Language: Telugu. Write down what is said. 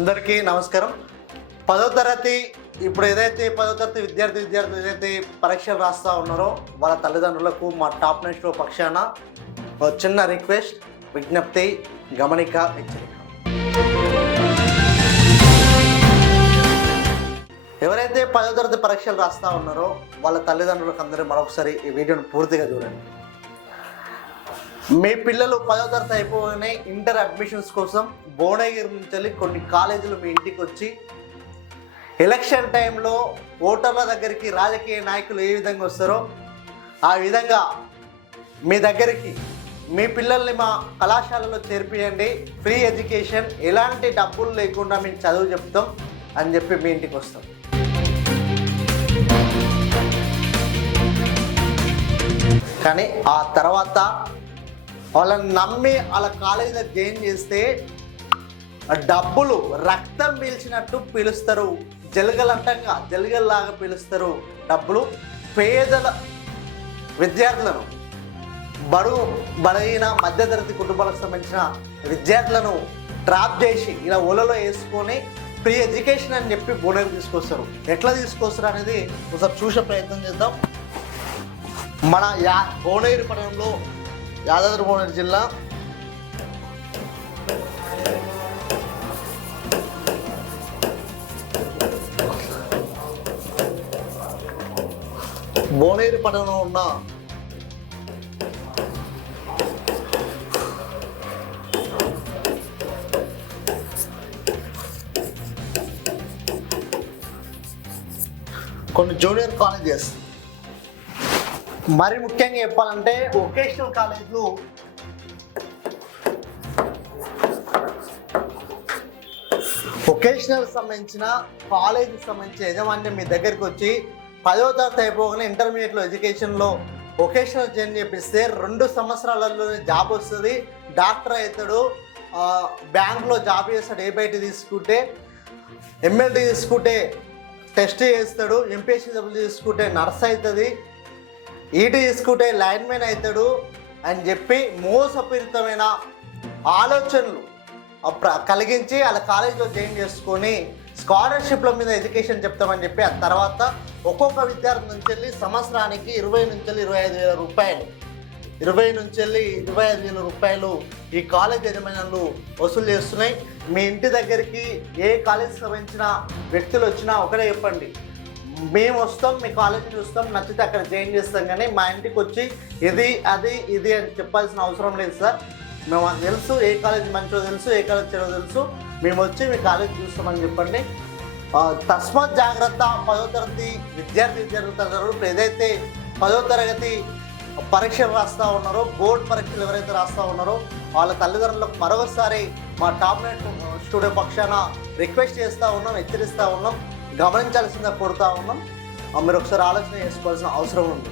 అందరికీ నమస్కారం. 10వ తరగతి ఇప్పుడు ఏదైతే 10వ తరగతి విద్యార్థులు ఏదైతే పరీక్షలు రాస్తూ ఉన్నారో వాళ్ళ తల్లిదండ్రులకు మా టాప్ నెక్స్ట్ పక్షాన చిన్న రిక్వెస్ట్, విజ్ఞప్తి, గమనిక, హెచ్చరిక. ఎవరైతే 10వ తరగతి పరీక్షలు రాస్తూ ఉన్నారో వాళ్ళ తల్లిదండ్రులకు అందరూ మరొకసారి ఈ వీడియోని పూర్తిగా చూడండి. మీ పిల్లలు 10వ తరగతి అయిపోగానే ఇంటర్ అడ్మిషన్స్ కోసం భువనగిరి నుంచి వెళ్ళి కొన్ని కాలేజీలు మీ ఇంటికి వచ్చి ఎలక్షన్ టైంలో ఓటర్ల దగ్గరికి రాజకీయ నాయకులు ఏ విధంగా వస్తారో ఆ విధంగా మీ దగ్గరికి మీ పిల్లల్ని మా కళాశాలలో చేర్పియండి, ఫ్రీ ఎడ్యుకేషన్, ఎలాంటి డబ్బులు లేకుండా మేము చదువు చెప్తాం అని చెప్పి మీ ఇంటికి వస్తాం. కానీ ఆ తర్వాత వాళ్ళని నమ్మి వాళ్ళ కాలేజీలో జాయిన్ చేస్తే డబ్బులు రక్తం పీల్చినట్టు పీలుస్తారు, జలగలంటంగా జలగల్లాగా పీలుస్తారు. డబ్బులు పేదల విద్యార్థులను, బలహీన మధ్యతరగతి కుటుంబాలకు సంబంధించిన విద్యార్థులను ట్రాప్ చేసి ఇలా ఒలలో వేసుకొని ఫ్రీ ఎడ్యుకేషన్ అని చెప్పి భువనగిరి తీసుకొస్తారు. ఎట్లా తీసుకొస్తారు అనేది ఒకసారి చూసే ప్రయత్నం చేద్దాం. మన భువనగిరి పట్టణంలో, యాదాద్రి భువనగిరి జిల్లా భువనగిరి పట్టణంలో ఉన్న కొన్ని జూనియర్ కాలేజెస్, మరి ముఖ్యంగా చెప్పాలంటే వొకేషనల్ కాలేజీలు వొకేషనల్ సంబంధించిన కాలేజీకి సంబంధించిన యజమాన్యం మీ దగ్గరికి వచ్చి 10వ తరగతి అయిపోగానే ఇంటర్మీడియట్లో ఎడ్యుకేషన్లో వొకేషనల్ జాయిన్ చేపిస్తే 2 సంవత్సరాలలోనే జాబ్ వస్తుంది, డాక్టర్ అవుతాడు, బ్యాంక్లో జాబ్ చేస్తాడు, ఏ బయట తీసుకుంటే ఎమ్మెల్టీ తీసుకుంటే టెస్ట్ చేస్తాడు, ఎంపీఎస్సీ తీసుకుంటే నర్స్ అవుతుంది, ఈటీ తీసుకుంటే లైన్మెన్ అవుతాడు అని చెప్పి మోసపూరితమైన ఆలోచనలు కలిగించి వాళ్ళ కాలేజీలో జాయిన్ చేసుకొని స్కాలర్షిప్ల మీద ఎడ్యుకేషన్ చెప్తామని చెప్పి ఆ తర్వాత ఒక్కొక్క విద్యార్థి నుంచి వెళ్ళి సంవత్సరానికి 20 నుంచి 25,000 రూపాయలు, 20 నుంచి 25,000 రూపాయలు ఈ కాలేజ్ యజమానులు వసూలు చేస్తున్నాయి. మీ ఇంటి దగ్గరికి ఏ కాలేజీకి సంబంధించిన వ్యక్తులు వచ్చినా ఒకటే చెప్పండి, మేము వస్తాం, మీ కాలేజీ చూస్తాం, నచ్చితే అక్కడ జాయిన్ చేస్తాం, కానీ మా ఇంటికి వచ్చి ఇది అని చెప్పాల్సిన అవసరం లేదు సార్. మేము తెలుసు ఏ కాలేజ్ మంచో తెలుసు, ఏ కాలేజ్ చెడో తెలుసు, మేము వచ్చి మీ కాలేజ్ చూస్తామని చెప్పండి. తస్మాత్ జాగ్రత్త. 10వ తరగతి విద్యార్థులు ఏదైతే 10వ తరగతి పరీక్షలు రాస్తూ ఉన్నారో, బోర్డు పరీక్షలు ఎవరైతే రాస్తూ ఉన్నారో వాళ్ళ తల్లిదండ్రులకు మరొకసారి మా టాప్ నెట్ స్టూడియో పక్షాన రిక్వెస్ట్ చేస్తూ ఉన్నాం, హెచ్చరిస్తూ ఉన్నాం, గమనించాల్సిందిగా కోరుతూ ఉన్నాం. మీరు ఒకసారి ఆలోచన చేసుకోవాల్సిన అవసరం ఉంది.